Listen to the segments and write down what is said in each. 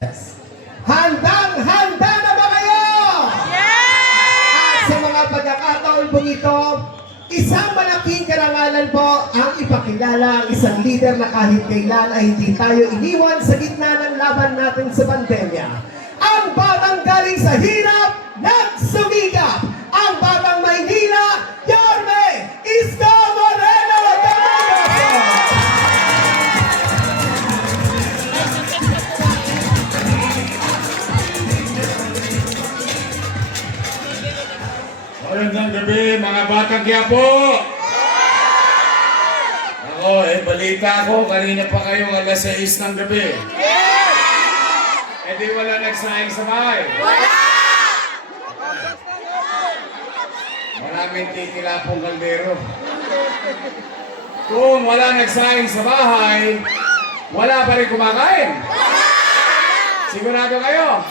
Handang-handa na ba kayo? At sa mga pagkakataon po ito, isang malaking karangalan po ang ipakilala ang isang leader na kahit kailan ay hindi tayo iniwan sa gitna ng laban natin sa pandemya. Ang batang galing sa hirap, nagsumikap. Ang batang Maynila, Yorme Isko Moreno Damagoso! Magandang gabi, mga batang Quiapo! Ako, balita ko, kanina pa kayong alas 6 ng gabi. Eh di wala nagsaing sa bahay. Maraming titilapong kaldero. Kung wala nagsaing sa bahay, wala pa rin kumakain. Sigurado kayo?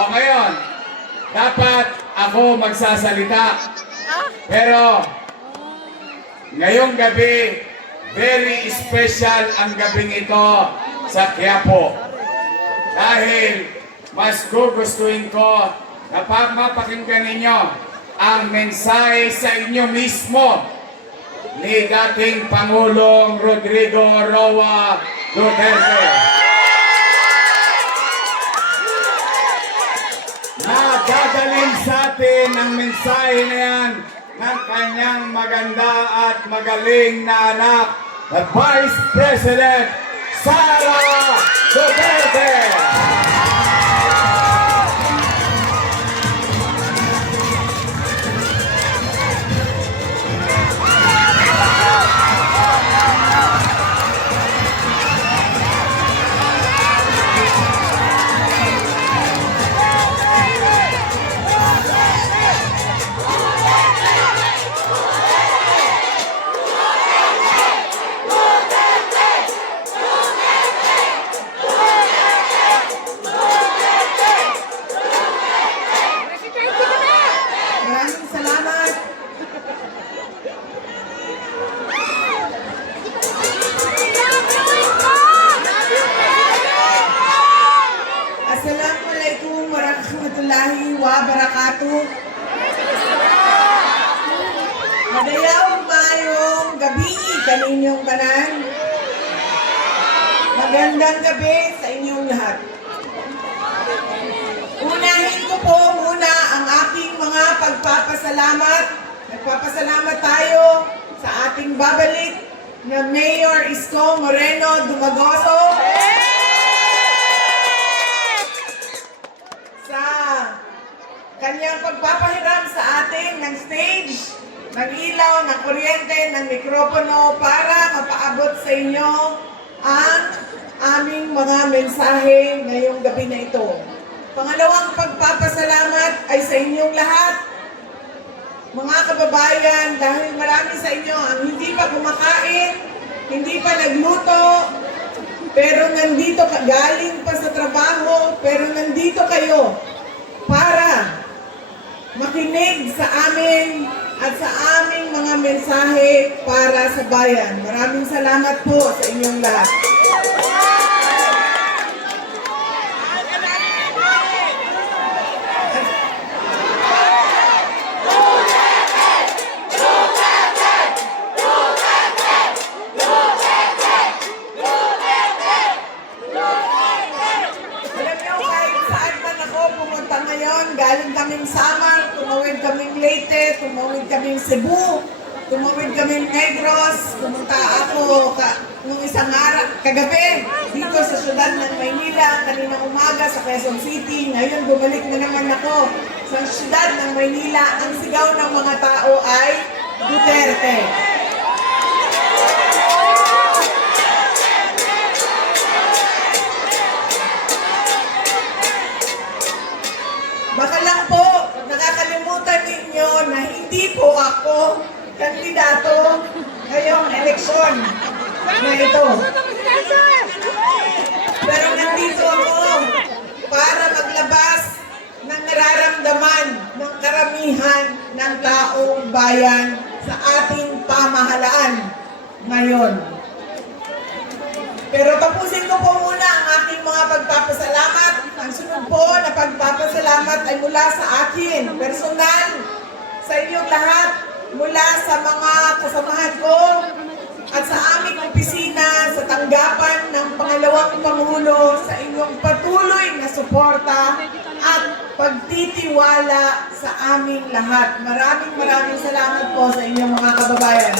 O ngayon, dapat ako magsasalita. Pero ngayong gabi, very special ang gabing ito sa Quiapo. Dahil mas gugustuhin ko na mapakinggan ninyo ang mensahe sa inyo mismo ni dating Pangulong Rodrigo Roa Duterte. Nadadalhin sa atin ang mensahe na yan ng kanyang maganda at magaling na anak na Vice President Sara Duterte. Maraming salamat. Assalamualaikum warahmatullahi wabarakatuh. Madayawang mayong gabi kaninyong tanan. Magandang gabi sa inyong lahat. Unahin ko po muna ang aking mga pagpapasalamat. Nagpapasalamat tayo sa ating babalik na Mayor Isko Moreno Dumagoso sa kanyang pagpapahiram sa atin ng stage, ng ilaw, ng kuryente, ng mikropono para mapaabot sa inyo ang aming mga mensahe ngayong gabi na ito. Pangalawang pagpapasalamat ay sa inyong lahat, mga kababayan, dahil marami sa inyo ang hindi pa kumakain, hindi pa nagluto, pero nandito galing pa sa trabaho, pero nandito kayo para makinig sa amin at sa aming mga mensahe para sa bayan. Maraming salamat po sa inyong lahat. Galing kaming Samar, tumawid kaming Leyte, tumawid kaming Cebu, tumawid kaming Negros, pumunta ako nung isang araw, kagabi, dito sa syudad ng Maynila, kaninang umaga sa Quezon City. Ngayon bumalik na naman ako sa syudad ng Maynila. Ang sigaw ng mga tao ay Duterte. Baka lang po, nakakalimutan ninyo na hindi po ako kandidato ngayong eleksyon na ito. Pero nandito ako para maglabas ng nararamdaman ng karamihan ng taong bayan sa ating pamahalaan ngayon. Pero tapusin ko po muna ang aking mga pagpapasalamat. Ang sunod po na pagpapasalamat ay mula sa akin, personal, sa inyong lahat, mula sa mga kasamahan ko at sa aming opisina, sa tanggapan ng pangalawang Pangulo, sa inyong patuloy na suporta at pagtitiwala sa aming lahat. Maraming salamat po sa inyong mga kababayan.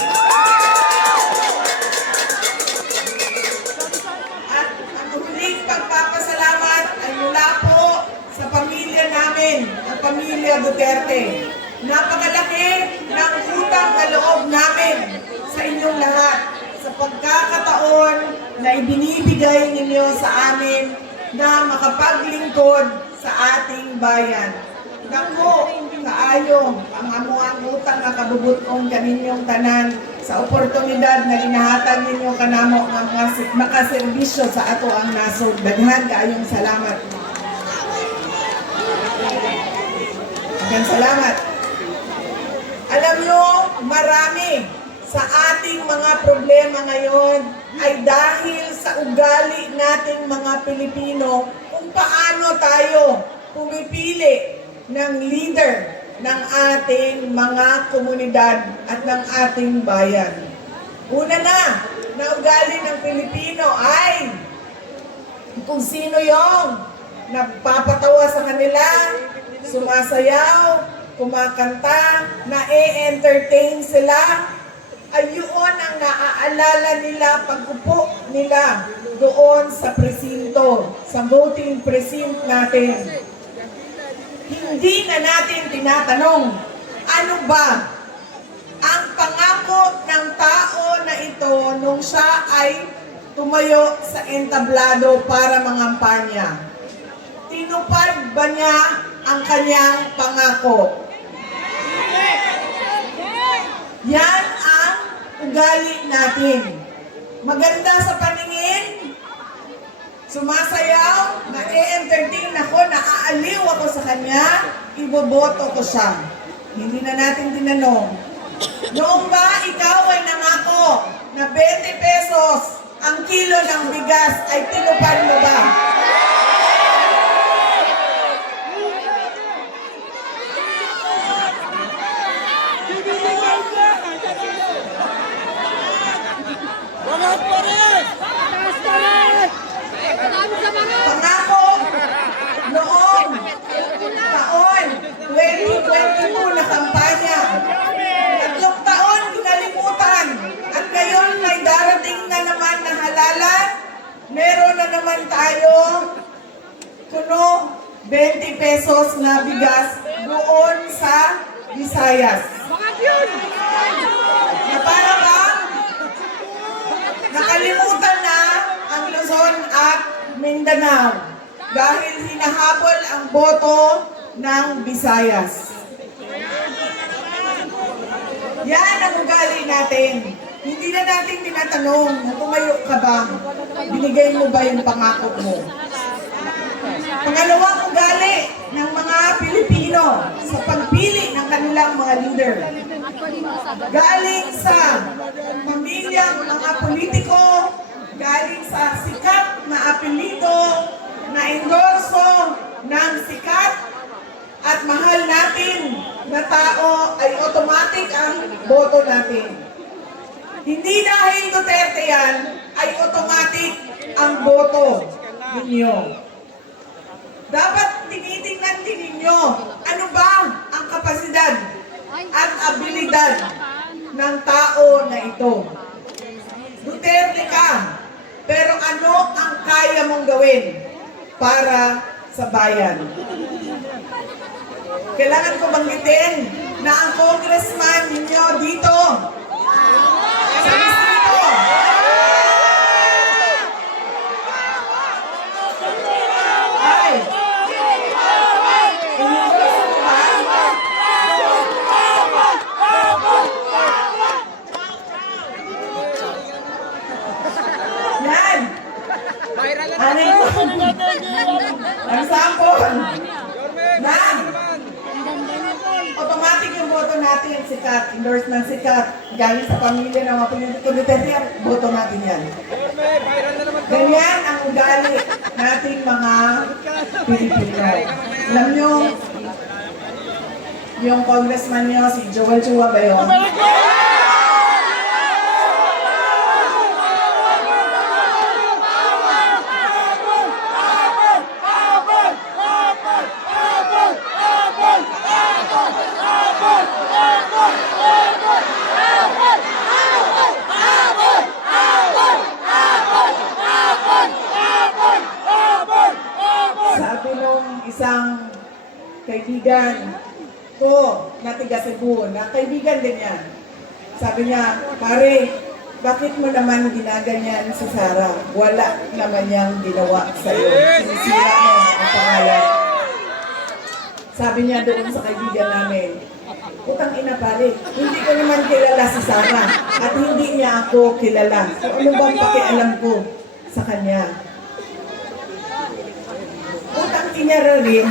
At ang huling pagpapasalamat ay mula po sa pamilya namin, ang pamilya Duterte. Napakalaki ng utang na loob namin sa inyong lahat sa pagkakataon na ibinibigay ninyo sa amin na makapaglingkod sa ating bayan. Naku, kaayo, ang amuang utang na kabubot kong kaninyong tanan sa oportunidad na inahatag ninyo kanamo ng mga makaserbisyo sa ato ang nasod. Daghan kaayong salamat. Daghang salamat. Alam nyo, marami sa ating mga problema ngayon ay dahil sa ugali nating mga Pilipino kung paano tayo pumipili ng leader ng ating mga komunidad at ng ating bayan. Una na ugali ng Pilipino ay kung sino yung nagpapatawa sa kanila, sumasayaw, kumakanta, na-entertain sila, ay yun ang naaalala nila pag-upo nila doon sa presinto, sa voting precinct natin. Hindi na natin tinatanong, ano ba ang pangako ng tao na ito nung siya ay tumayo sa entablado para mangampanya? Tinupad ba niya ang kanyang pangako? Yan ang ugali natin. Maganda sa paningin, sumasayaw, na-entertain ako, naaaliw ako sa kanya, iboboto ko siya. Hindi na natin tinanong. Noong ba ikaw ay nangako na 20 pesos ang kilo ng bigas ay tinupad mo ba? Pangako noong taon 2022 na kampanya. 3 taon kinalimutan. At ngayon may darating na naman na halalan. Meron na naman tayo kuno 20 pesos na bigas doon sa Visayas. Na para bang nakalimutan na ang Luzon at Mindanao dahil hinahabol ang boto ng Visayas. Yan ang ugali natin. Hindi na natin tinatanong na tumayo ka ba? Binigay mo ba yung pangako mo? Pangalawang ugali ng mga Pilipino sa pagpili ng kanilang mga leader. Galing sa pamilyang mga politiko, galing sa sikat na apelyido, na endorso ng sikat at mahal natin na tao ay automatic ang boto natin. Hindi dahil Duterte yan, ay automatic ang boto ninyo. Dapat tinitingnan din ninyo ano ba ang kapasidad at abilidad ng tao na ito. Duterte ka, pero ano ang kaya mong gawin para sa bayan? Kailangan ko banggitin na ang congressman ninyo dito sa distrito ay yan. Ang sampol na automatic yung boto natin, sikat, endorsement sikat, galing sa pamilya ng mga Duterte, boto natin yan. Ganyan ang ugali nating mga Pilipino. Alam nyo, yung congressman nyo, si Joel Chua ba yun? Sabi nung isang kaibigan ko na tiga Cebu, na kaibigan din yan. Sabi niya, pare, bakit mo naman ginaganyan si Sara? Wala naman niyang ginawa sa'yo. Sinisira mo ang pangalan. Sabi niya doon sa kaibigan namin, utang ina pare, hindi ko naman kilala si Sara at hindi niya ako kilala. So ano bang pakialam ko sa kanya? Utang ina rin.